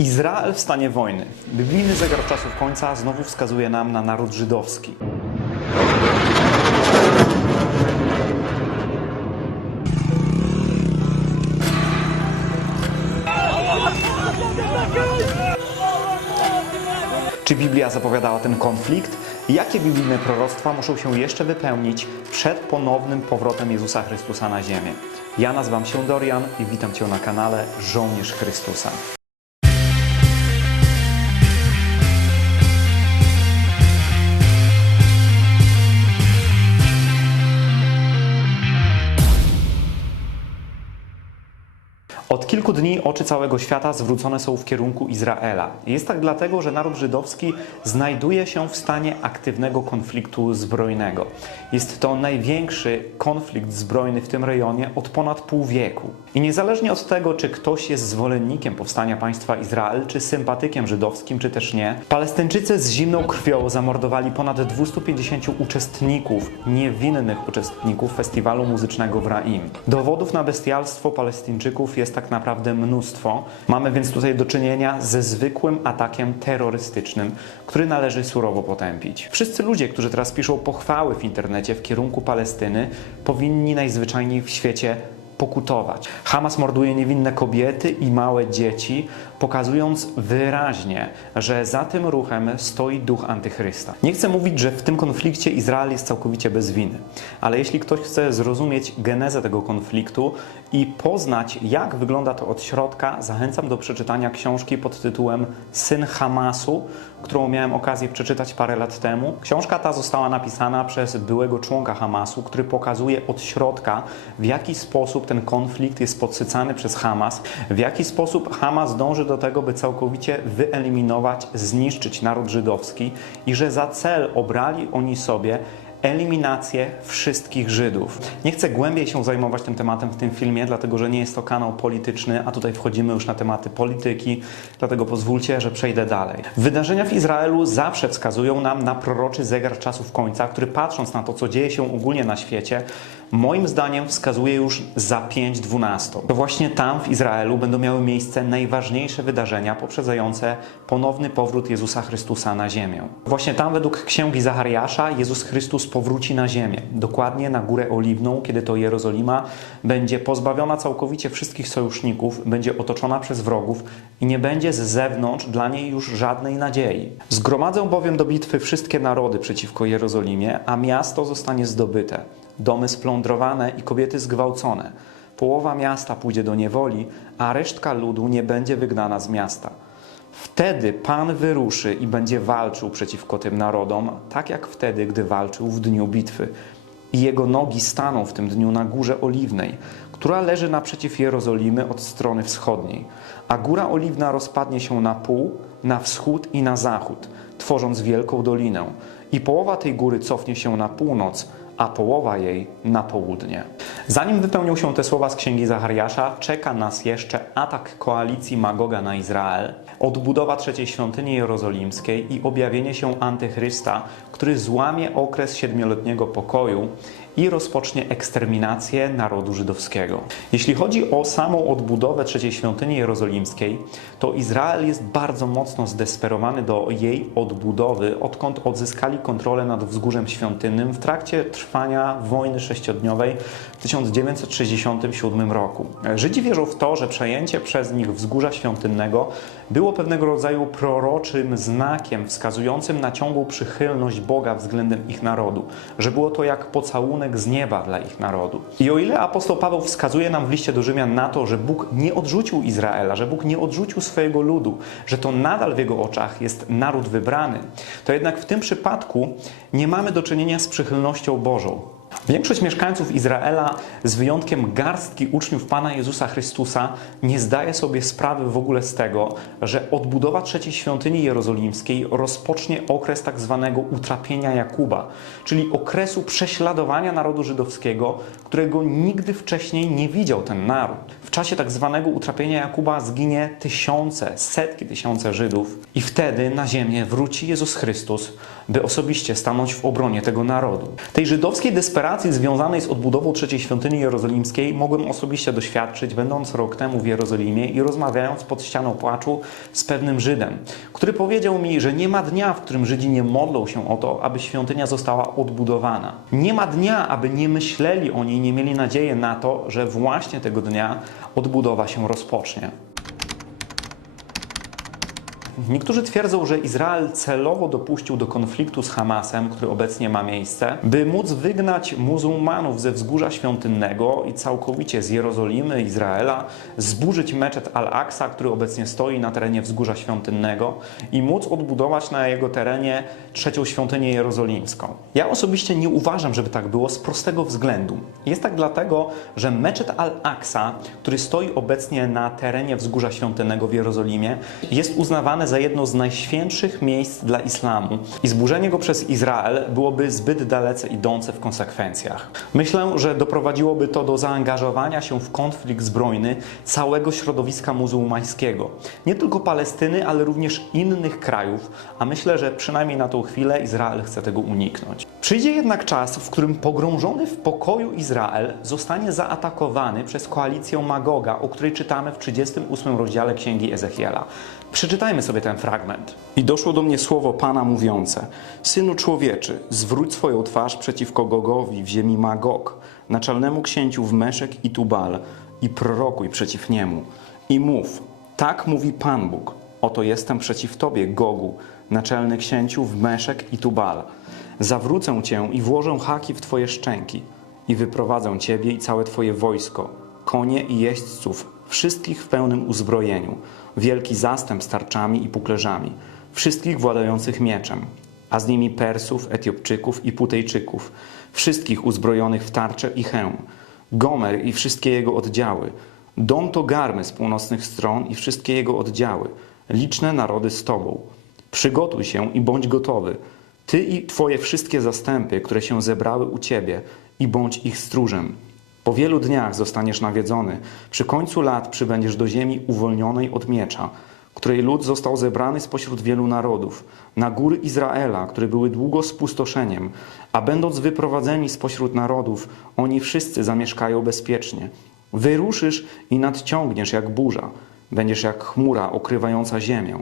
Izrael w stanie wojny. Biblijny zegar czasów końca znowu wskazuje nam na naród żydowski. Czy Biblia zapowiadała ten konflikt? Jakie biblijne proroctwa muszą się jeszcze wypełnić przed ponownym powrotem Jezusa Chrystusa na ziemię? Ja nazywam się Dorian i witam Cię na kanale Żołnierz Chrystusa. Od kilku dni oczy całego świata zwrócone są w kierunku Izraela. Jest tak dlatego, że naród żydowski znajduje się w stanie aktywnego konfliktu zbrojnego. Jest to największy konflikt zbrojny w tym rejonie od ponad pół wieku. I niezależnie od tego, czy ktoś jest zwolennikiem powstania państwa Izrael, czy sympatykiem żydowskim, czy też nie, Palestyńczycy z zimną krwią zamordowali ponad 250 uczestników, niewinnych uczestników festiwalu muzycznego w Raim. Dowodów na bestialstwo Palestyńczyków jest tak naprawdę mnóstwo. Mamy więc tutaj do czynienia ze zwykłym atakiem terrorystycznym, który należy surowo potępić. Wszyscy ludzie, którzy teraz piszą pochwały w internecie w kierunku Palestyny, powinni najzwyczajniej w świecie pokutować. Hamas morduje niewinne kobiety i małe dzieci, pokazując wyraźnie, że za tym ruchem stoi duch antychrysta. Nie chcę mówić, że w tym konflikcie Izrael jest całkowicie bez winy, ale jeśli ktoś chce zrozumieć genezę tego konfliktu i poznać, jak wygląda to od środka, zachęcam do przeczytania książki pod tytułem Syn Hamasu, którą miałem okazję przeczytać parę lat temu. Książka ta została napisana przez byłego członka Hamasu, który pokazuje od środka, w jaki sposób ten konflikt jest podsycany przez Hamas, w jaki sposób Hamas dąży do tego, by całkowicie wyeliminować, zniszczyć naród żydowski i że za cel obrali oni sobie eliminację wszystkich Żydów. Nie chcę głębiej się zajmować tym tematem w tym filmie, dlatego że nie jest to kanał polityczny, a tutaj wchodzimy już na tematy polityki, dlatego pozwólcie, że przejdę dalej. Wydarzenia w Izraelu zawsze wskazują nam na proroczy zegar czasów końca, który patrząc na to, co dzieje się ogólnie na świecie, moim zdaniem wskazuje już za 5.12. To właśnie tam w Izraelu będą miały miejsce najważniejsze wydarzenia poprzedzające ponowny powrót Jezusa Chrystusa na ziemię. Właśnie tam według księgi Zachariasza Jezus Chrystus powróci na ziemię, dokładnie na Górę Oliwną, kiedy to Jerozolima będzie pozbawiona całkowicie wszystkich sojuszników, będzie otoczona przez wrogów i nie będzie z zewnątrz dla niej już żadnej nadziei. Zgromadzę bowiem do bitwy wszystkie narody przeciwko Jerozolimie, a miasto zostanie zdobyte, domy splądrowane i kobiety zgwałcone. Połowa miasta pójdzie do niewoli, a resztka ludu nie będzie wygnana z miasta. Wtedy Pan wyruszy i będzie walczył przeciwko tym narodom, tak jak wtedy, gdy walczył w dniu bitwy. I jego nogi staną w tym dniu na górze oliwnej, która leży naprzeciw Jerozolimy od strony wschodniej. A góra oliwna rozpadnie się na pół, na wschód i na zachód, tworząc wielką dolinę. I połowa tej góry cofnie się na północ, a połowa jej na południe. Zanim wypełnią się te słowa z księgi Zachariasza, czeka nas jeszcze atak koalicji Magoga na Izrael, odbudowa trzeciej świątyni jerozolimskiej i objawienie się antychrysta, który złamie okres siedmioletniego pokoju i rozpocznie eksterminację narodu żydowskiego. Jeśli chodzi o samą odbudowę trzeciej świątyni jerozolimskiej, to Izrael jest bardzo mocno zdesperowany do jej odbudowy, odkąd odzyskali kontrolę nad wzgórzem świątynnym w trakcie trwania wojny sześciodniowej w 1967 roku. Żydzi wierzą w to, że przejęcie przez nich wzgórza świątynnego było pewnego rodzaju proroczym znakiem wskazującym na ciągłą przychylność Boga względem ich narodu, że było to jak pocałunek z nieba dla ich narodu. I o ile apostoł Paweł wskazuje nam w liście do Rzymian na to, że Bóg nie odrzucił Izraela, że Bóg nie odrzucił swojego ludu, że to nadal w jego oczach jest naród wybrany, to jednak w tym przypadku nie mamy do czynienia z przychylnością Bożą. Większość mieszkańców Izraela, z wyjątkiem garstki uczniów Pana Jezusa Chrystusa, nie zdaje sobie sprawy w ogóle z tego, że odbudowa trzeciej świątyni jerozolimskiej rozpocznie okres tak zwanego utrapienia Jakuba, czyli okresu prześladowania narodu żydowskiego, którego nigdy wcześniej nie widział ten naród. W czasie tak zwanego utrapienia Jakuba zginie tysiące, setki tysiące Żydów i wtedy na ziemię wróci Jezus Chrystus, by osobiście stanąć w obronie tego narodu. Tej żydowskiej desperacji związanej z odbudową trzeciej świątyni jerozolimskiej mogłem osobiście doświadczyć, będąc rok temu w Jerozolimie i rozmawiając pod ścianą płaczu z pewnym Żydem, który powiedział mi, że nie ma dnia, w którym Żydzi nie modlą się o to, aby świątynia została odbudowana. Nie ma dnia, aby nie myśleli o niej, nie mieli nadziei na to, że właśnie tego dnia odbudowa się rozpocznie. Niektórzy twierdzą, że Izrael celowo dopuścił do konfliktu z Hamasem, który obecnie ma miejsce, by móc wygnać muzułmanów ze wzgórza świątynnego i całkowicie z Jerozolimy, Izraela, zburzyć meczet Al-Aqsa, który obecnie stoi na terenie wzgórza świątynnego i móc odbudować na jego terenie trzecią świątynię jerozolimską. Ja osobiście nie uważam, żeby tak było z prostego względu. Jest tak dlatego, że meczet Al-Aqsa, który stoi obecnie na terenie wzgórza świątynnego w Jerozolimie, jest uznawany za jedno z najświętszych miejsc dla islamu i zburzenie go przez Izrael byłoby zbyt dalece idące w konsekwencjach. Myślę, że doprowadziłoby to do zaangażowania się w konflikt zbrojny całego środowiska muzułmańskiego. Nie tylko Palestyny, ale również innych krajów, a myślę, że przynajmniej na tą chwilę Izrael chce tego uniknąć. Przyjdzie jednak czas, w którym pogrążony w pokoju Izrael zostanie zaatakowany przez koalicję Magoga, o której czytamy w 38 rozdziale Księgi Ezechiela. Przeczytajmy sobie ten fragment. I doszło do mnie słowo Pana mówiące: Synu człowieczy, zwróć swoją twarz przeciwko Gogowi w ziemi Magog, naczelnemu księciu w Meszek i Tubal, i prorokuj przeciw niemu. I mów: Tak mówi Pan Bóg: Oto jestem przeciw tobie, Gogu, naczelny księciu w Meszek i Tubal. Zawrócę cię i włożę haki w twoje szczęki, i wyprowadzę ciebie i całe twoje wojsko, konie i jeźdźców, wszystkich w pełnym uzbrojeniu, wielki zastęp z tarczami i puklerzami, wszystkich władających mieczem, a z nimi Persów, Etiopczyków i Putejczyków, wszystkich uzbrojonych w tarcze i hełm, Gomer i wszystkie jego oddziały, dom to garmy z północnych stron i wszystkie jego oddziały, liczne narody z tobą. Przygotuj się i bądź gotowy, ty i twoje wszystkie zastępy, które się zebrały u ciebie, i bądź ich stróżem. Po wielu dniach zostaniesz nawiedzony. Przy końcu lat przybędziesz do ziemi uwolnionej od miecza, której lud został zebrany spośród wielu narodów, na góry Izraela, które były długo spustoszeniem, a będąc wyprowadzeni spośród narodów, oni wszyscy zamieszkają bezpiecznie. Wyruszysz i nadciągniesz jak burza, będziesz jak chmura okrywająca ziemię.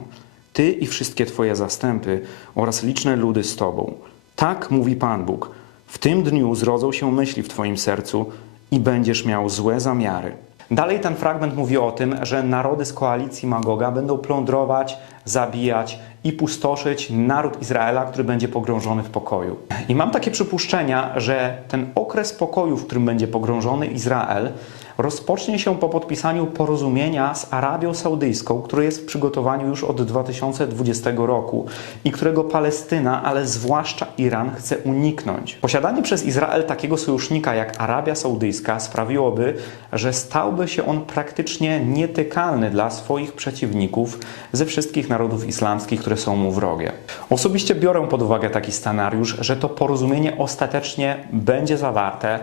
Ty i wszystkie Twoje zastępy oraz liczne ludy z Tobą. Tak mówi Pan Bóg. W tym dniu zrodzą się myśli w Twoim sercu i będziesz miał złe zamiary. Dalej ten fragment mówi o tym, że narody z koalicji Magoga będą plądrować, zabijać i pustoszyć naród Izraela, który będzie pogrążony w pokoju. I mam takie przypuszczenia, że ten okres pokoju, w którym będzie pogrążony Izrael, rozpocznie się po podpisaniu porozumienia z Arabią Saudyjską, które jest w przygotowaniu już od 2020 roku i którego Palestyna, ale zwłaszcza Iran chce uniknąć. Posiadanie przez Izrael takiego sojusznika jak Arabia Saudyjska sprawiłoby, że stałby się on praktycznie nietykalny dla swoich przeciwników ze wszystkich narodów islamskich, które są mu wrogie. Osobiście biorę pod uwagę taki scenariusz, że to porozumienie ostatecznie będzie zawarte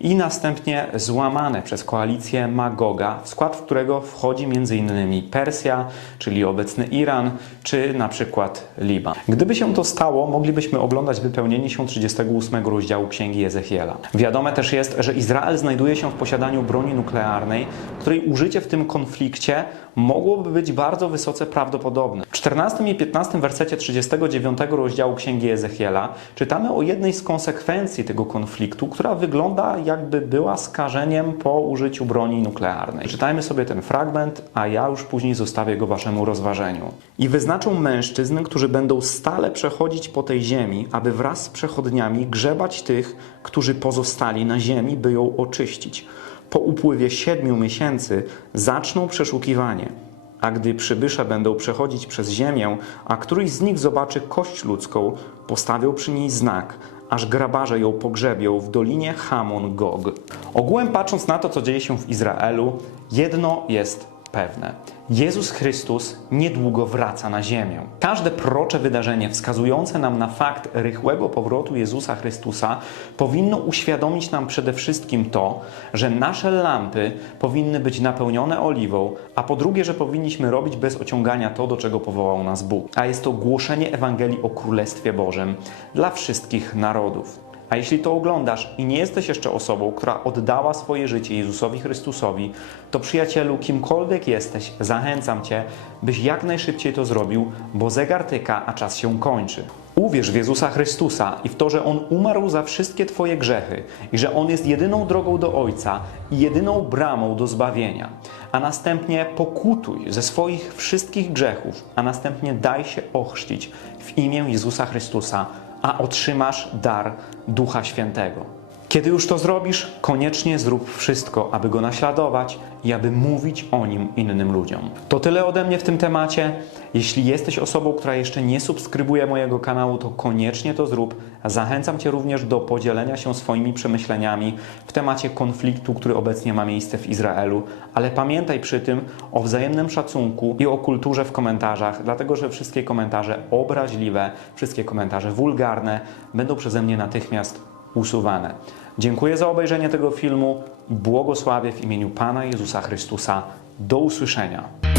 i następnie złamane przez koalicję Magoga, w skład którego wchodzi m.in. Persja, czyli obecny Iran, czy na przykład Liban. Gdyby się to stało, moglibyśmy oglądać wypełnienie się 38 rozdziału Księgi Ezechiela. Wiadome też jest, że Izrael znajduje się w posiadaniu broni nuklearnej, której użycie w tym konflikcie mogłoby być bardzo wysoce prawdopodobne. W 14 i 15 wersecie 39 rozdziału Księgi Ezechiela czytamy o jednej z konsekwencji tego konfliktu, która wygląda jakby była skażeniem po użyciu broni nuklearnej. Czytajmy sobie ten fragment, a ja już później zostawię go waszemu rozważeniu. I wyznaczą mężczyzn, którzy będą stale przechodzić po tej ziemi, aby wraz z przechodniami grzebać tych, którzy pozostali na ziemi, by ją oczyścić po upływie siedmiu miesięcy zaczną przeszukiwanie. A gdy przybysze będą przechodzić przez ziemię, a któryś z nich zobaczy kość ludzką, postawią przy niej znak, aż grabarze ją pogrzebią w dolinie Hamon Gog. Ogółem patrząc na to, co dzieje się w Izraelu, jedno jest pewne. Jezus Chrystus niedługo wraca na ziemię. Każde procze wydarzenie wskazujące nam na fakt rychłego powrotu Jezusa Chrystusa powinno uświadomić nam przede wszystkim to, że nasze lampy powinny być napełnione oliwą, a po drugie, że powinniśmy robić bez ociągania to, do czego powołał nas Bóg. A jest to głoszenie Ewangelii o Królestwie Bożym dla wszystkich narodów. A jeśli to oglądasz i nie jesteś jeszcze osobą, która oddała swoje życie Jezusowi Chrystusowi, to przyjacielu, kimkolwiek jesteś, zachęcam Cię, byś jak najszybciej to zrobił, bo zegar tyka, a czas się kończy. Uwierz w Jezusa Chrystusa i w to, że On umarł za wszystkie Twoje grzechy i że On jest jedyną drogą do Ojca i jedyną bramą do zbawienia. A następnie pokutuj ze swoich wszystkich grzechów, a następnie daj się ochrzcić w imię Jezusa Chrystusa, a otrzymasz dar Ducha Świętego. Kiedy już to zrobisz, koniecznie zrób wszystko, aby go naśladować i aby mówić o nim innym ludziom. To tyle ode mnie w tym temacie. Jeśli jesteś osobą, która jeszcze nie subskrybuje mojego kanału, to koniecznie to zrób. Zachęcam Cię również do podzielenia się swoimi przemyśleniami w temacie konfliktu, który obecnie ma miejsce w Izraelu. Ale pamiętaj przy tym o wzajemnym szacunku i o kulturze w komentarzach, dlatego że wszystkie komentarze obraźliwe, wszystkie komentarze wulgarne będą przeze mnie natychmiast usuwane. Dziękuję za obejrzenie tego filmu błogosławię w imieniu Pana Jezusa Chrystusa. Do usłyszenia.